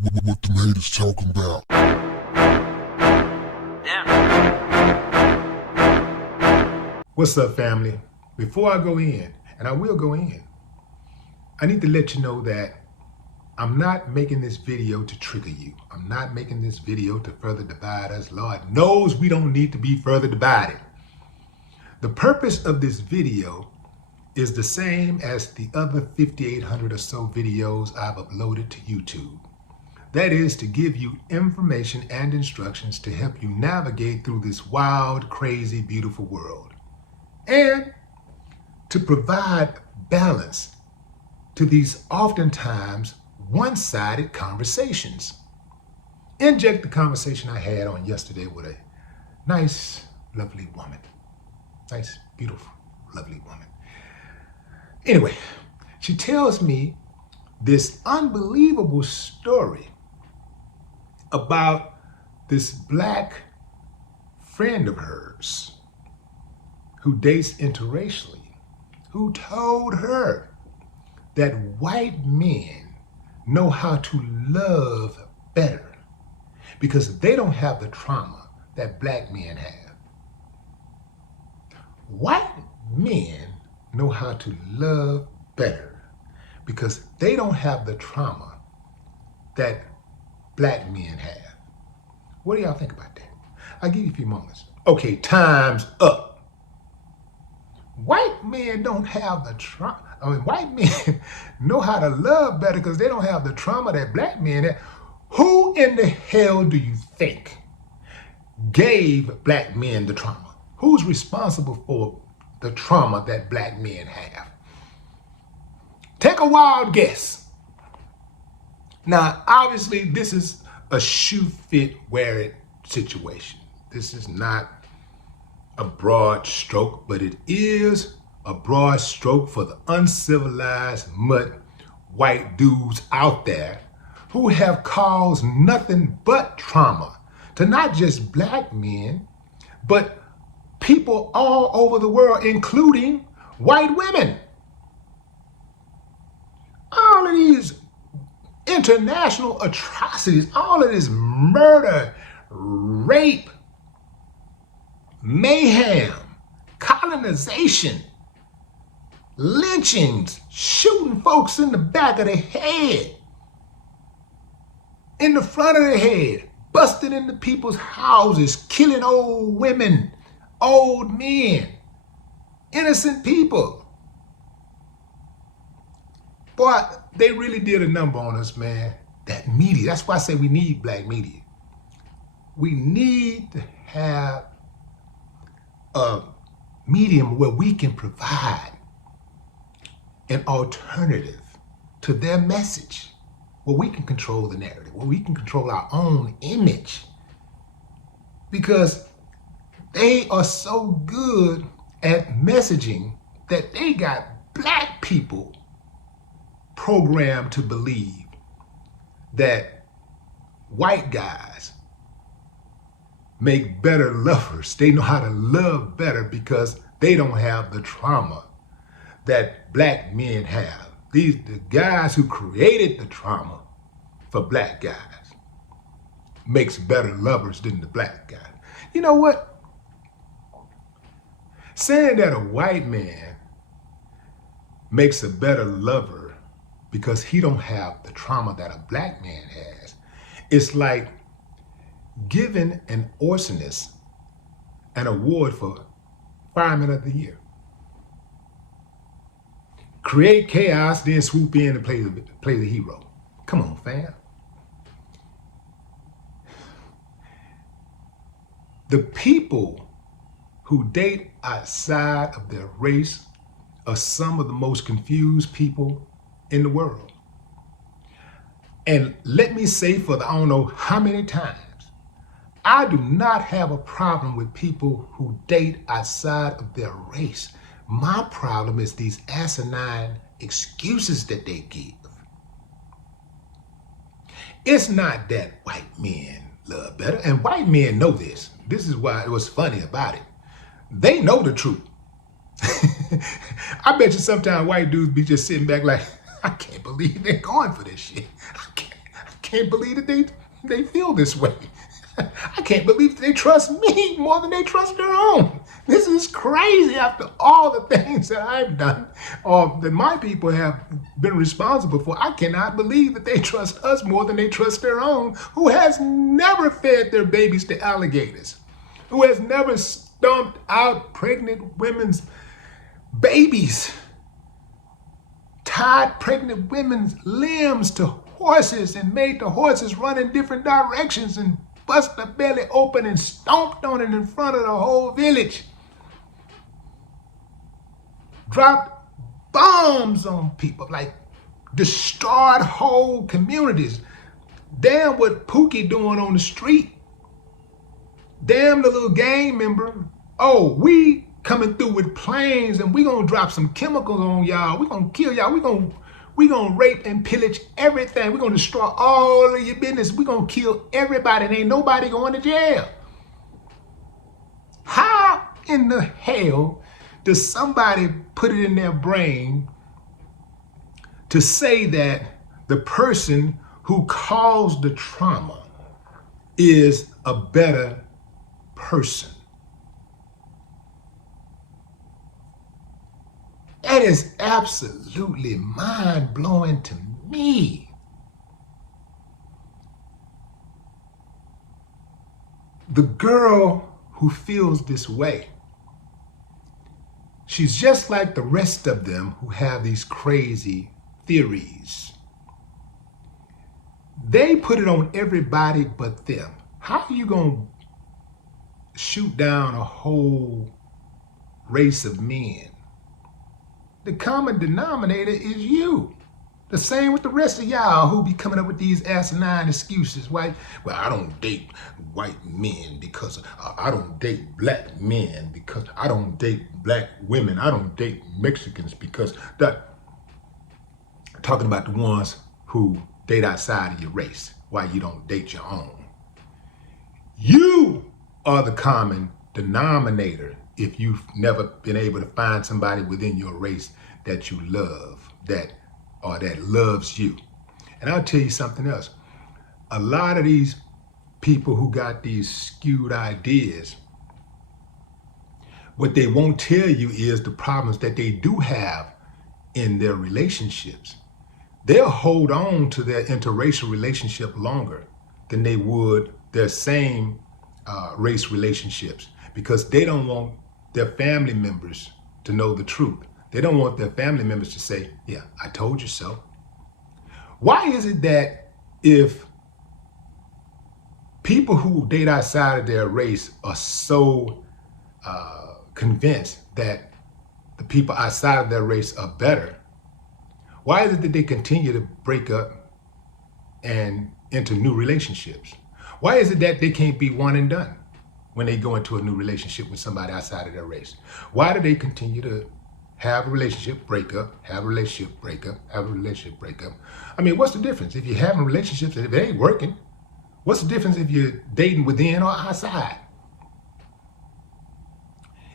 What the haters talking about? What's up, family? Before I go in, and I will go in, I need to let you know that I'm not making this video to trigger you. I'm not making this video to further divide us. Lord knows we don't need to be further divided. The purpose of this video is the same as the other 5,800 or so videos I've uploaded to YouTube. That is to give you information and instructions to help you navigate through this wild, crazy, beautiful world. And to provide balance to these oftentimes one-sided conversations. Inject the conversation I had on yesterday with a nice, lovely woman. Nice, beautiful, lovely woman. Anyway, she tells me this unbelievable story about this black friend of hers who dates interracially, who told her that white men know how to love better because they don't have the trauma that black men have. White men know how to love better because they don't have the trauma that black men have. What do y'all think about that? I'll give you a few moments. Okay, time's up. White men don't have the trauma. White men know how to love better because they don't have the trauma that black men have. Who in the hell do you think gave black men the trauma? Who's responsible for the trauma that black men have? Take a wild guess. Now, obviously, this is a shoe fit, wear it situation. This is not a broad stroke, but it is a broad stroke for the uncivilized mud white dudes out there who have caused nothing but trauma to not just black men, but people all over the world, including white women. All of these international atrocities, all of this murder, rape, mayhem, colonization, lynchings, shooting folks in the back of the head, in the front of the head, busting into people's houses, killing old women, old men, innocent people. Boy, they really did a number on us, man. That media, that's why I say we need black media. We need to have a medium where we can provide an alternative to their message, where we can control the narrative, where we can control our own image. Because they are so good at messaging that they got black people programmed to believe that white guys make better lovers. They know how to love better because they don't have the trauma that black men have. The guys who created the trauma for black guys makes better lovers than the black guys. You know what? Saying that a white man makes a better lover because he don't have the trauma that a black man has, it's like giving an arsonist an award for Fireman of the Year. Create chaos, then swoop in and play the hero. Come on, fam. The people who date outside of their race are some of the most confused people in the world. And let me say for the I don't know how many times, I do not have a problem with people who date outside of their race. My problem is these asinine excuses that they give. It's not that white men love better, and white men know this. This is why it was funny about it. They know the truth. I bet you sometimes white dudes be just sitting back like, I can't believe they're going for this shit. I can't believe that they feel this way. I can't believe that they trust me more than they trust their own. This is crazy after all the things that I've done or that my people have been responsible for. I cannot believe that they trust us more than they trust their own, who has never fed their babies to alligators, who has never stomped out pregnant women's babies, tied pregnant women's limbs to horses and made the horses run in different directions and bust the belly open and stomped on it in front of the whole village. Dropped bombs on people, like destroyed whole communities. Damn what Pookie doing on the street. Damn the little gang member. Oh, we coming through with planes and we gonna drop some chemicals on y'all. We gonna kill y'all. We gonna rape and pillage everything. We're gonna destroy all of your business. We're gonna kill everybody and ain't nobody going to jail. How in the hell does somebody put it in their brain to say that the person who caused the trauma is a better person? That is absolutely mind-blowing to me. The girl who feels this way, she's just like the rest of them who have these crazy theories. They put it on everybody but them. How are you going to shoot down a whole race of men? The common denominator is you. The same with the rest of y'all who be coming up with these asinine excuses. Well, I don't date white men because I don't date black men because I don't date black women. I don't date Mexicans because that. Talking about the ones who date outside of your race, why you don't date your own. You are the common denominator if you've never been able to find somebody within your race that you love, that loves you. And I'll tell you something else. A lot of these people who got these skewed ideas, what they won't tell you is the problems that they do have in their relationships. They'll hold on to their interracial relationship longer than they would their same race relationships, because they don't want their family members to know the truth. They don't want their family members to say, yeah, I told you so. Why is it that if people who date outside of their race are so convinced that the people outside of their race are better, why is it that they continue to break up and enter new relationships? Why is it that they can't be one and done when they go into a new relationship with somebody outside of their race? Why do they continue to have a relationship, break up, have a relationship, break up, have a relationship, break up? I mean, what's the difference? If you're having relationships and if it ain't working, what's the difference if you're dating within or outside?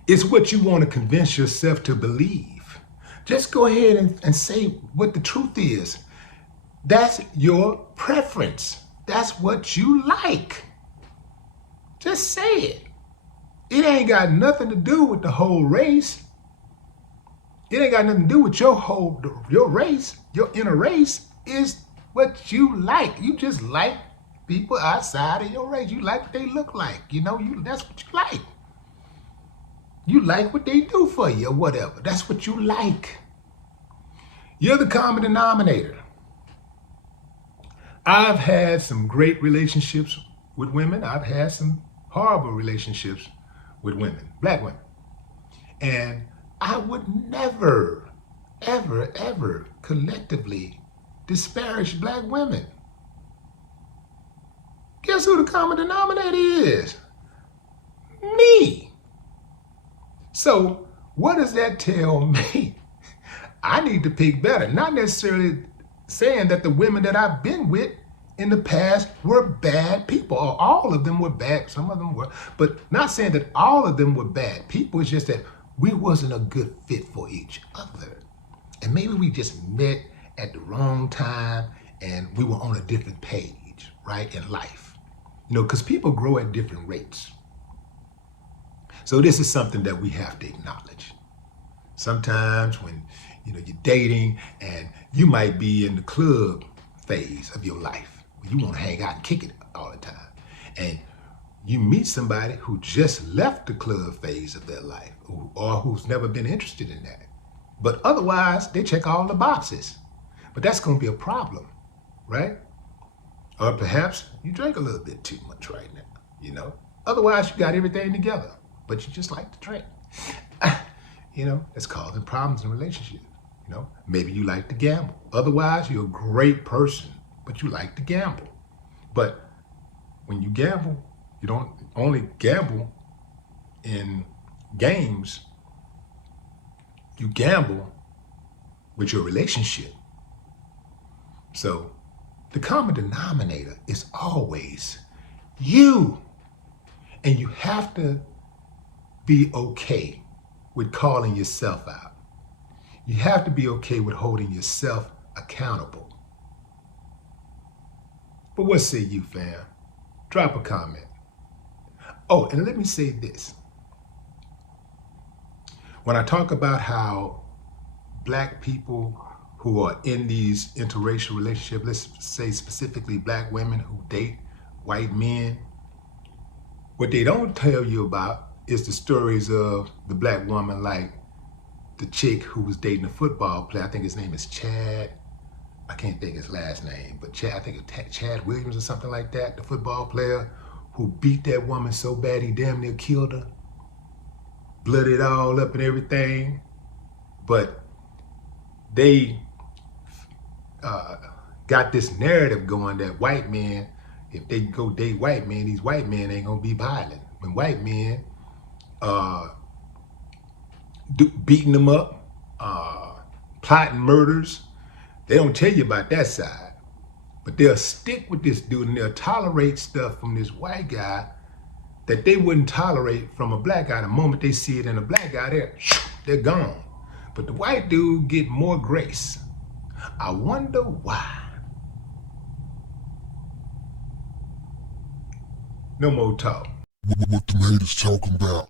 It's what you want to convince yourself to believe. Just go ahead and say what the truth is. That's your preference. That's what you like. Just say it. It ain't got nothing to do with the whole race. It ain't got nothing to do with your race. Your inner race is what you like. You just like people outside of your race. You like what they look like. That's what you like. You like what they do for you or whatever. That's what you like. You're the common denominator. I've had some great relationships with women. I've had some horrible relationships with women, black women. And I would never, ever, ever collectively disparage black women. Guess who the common denominator is? Me. So what does that tell me? I need to pick better, not necessarily saying that the women that I've been with in the past were bad people, or all of them were bad. Some of them were, but not saying that all of them were bad people. It's just that we wasn't a good fit for each other. And maybe we just met at the wrong time and we were on a different page. right, in life. Because people grow at different rates. So this is something that we have to acknowledge. Sometimes when, you're dating and you might be in the club phase of your life, where you want to hang out and kick it all the time. And you meet somebody who just left the club phase of their life or who's never been interested in that. But otherwise, they check all the boxes. But that's going to be a problem, right? Or perhaps you drink a little bit too much right now, Otherwise, you got everything together, but you just like to drink. It's causing problems in relationships. Maybe you like to gamble. Otherwise, you're a great person, but you like to gamble. But when you gamble, you don't only gamble in games, you gamble with your relationship. So the common denominator is always you. And you have to be okay with calling yourself out. You have to be okay with holding yourself accountable. But what say you, fam? Drop a comment. Oh, and let me say this. When I talk about how black people who are in these interracial relationships, let's say specifically black women who date white men, what they don't tell you about is the stories of the black woman, like the chick who was dating a football player. I think his name is Chad. I can't think his last name, but I think it's Chad Williams or something like that, the football player who beat that woman so bad he damn near killed her, blooded all up and everything. But they got this narrative going that white men, if they go date white men, these white men ain't gonna be violent. When white men beating them up, plotting murders, they don't tell you about that side. But they'll stick with this dude and they'll tolerate stuff from this white guy that they wouldn't tolerate from a black guy. The moment they see it in a black guy, they're gone. But the white dude get more grace. I wonder why. No more talk. What the haters talking about?